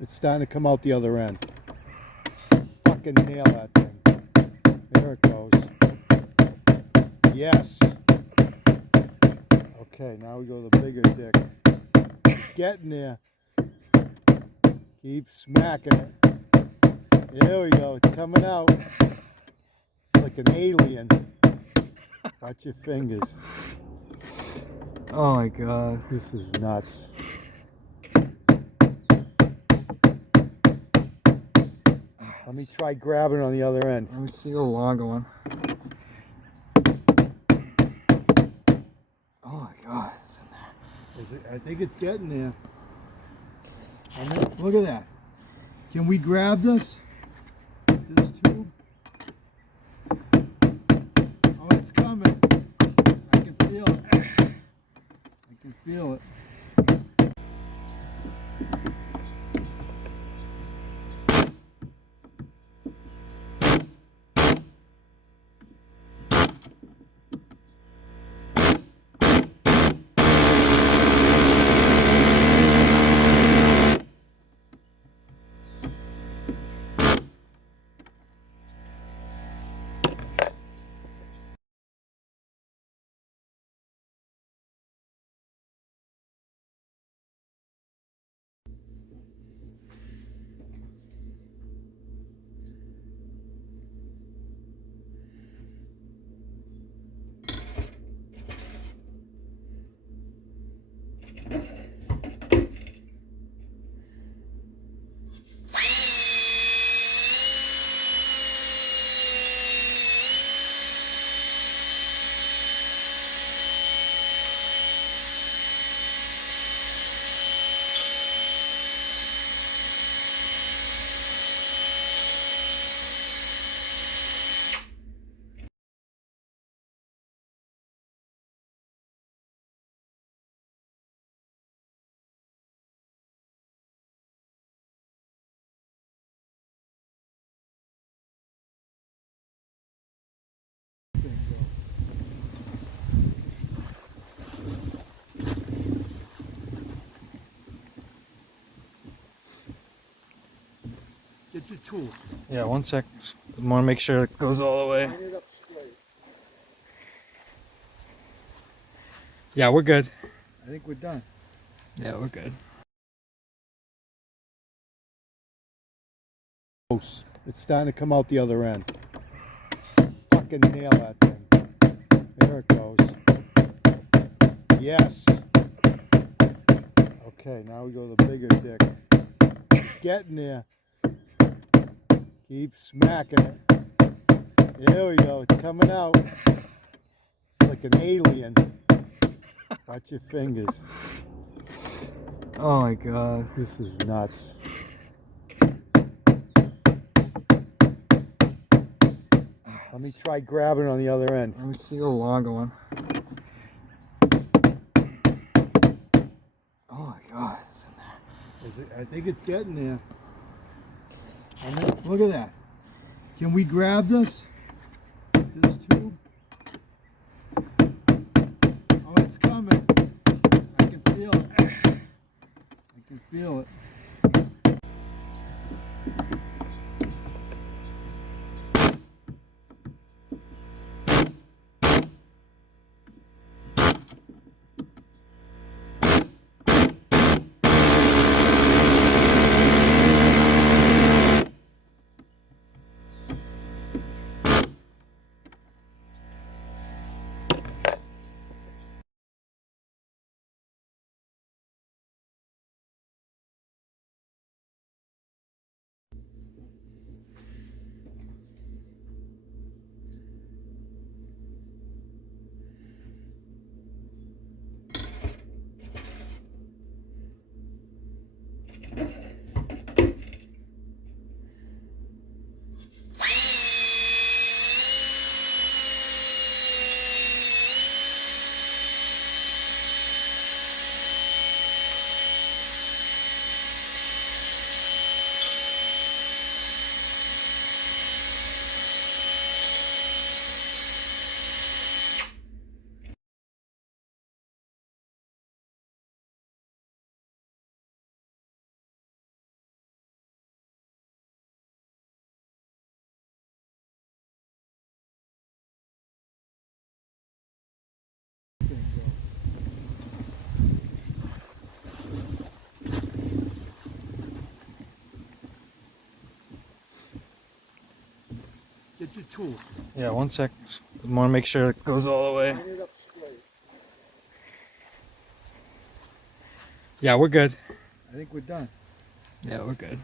It's starting to come out the other end. Fucking nail that thing. There it goes. Yes. Okay, now we go to the bigger dick. It's getting there. Keep smacking it. There we go. It's coming out. It's like an alien. Watch your fingers. Oh my god. This is nuts. Let me try grabbing it on the other end. Let me see the longer one. Oh my god, it's in there. I think it's getting there. Look at that. Can we grab this? This tube? Oh, it's coming. I can feel it. I can feel it. Get your tools. Yeah, 1 sec. I want to make sure it goes all the way. Line it up straight. Yeah, we're good. I think we're done. Yeah, we're good. It's starting to come out the other end. Fucking nail that thing. There it goes. Yes. Okay, now we go to the bigger dick. It's getting there. Keep smacking it. There we go. It's coming out. It's like an alien. Watch your fingers. Oh my god. This is nuts. Let me try grabbing it on the other end. Let me see the longer one. Oh my god, it's in there. I think it's getting there. Look at that. Can we grab this? This tube? Oh, it's coming. I can feel it. I can feel it. your tool. Yeah, 1 sec. I want to make sure it goes all the way. Line it up straight. Yeah, we're good. I think we're done. Yeah, we're good.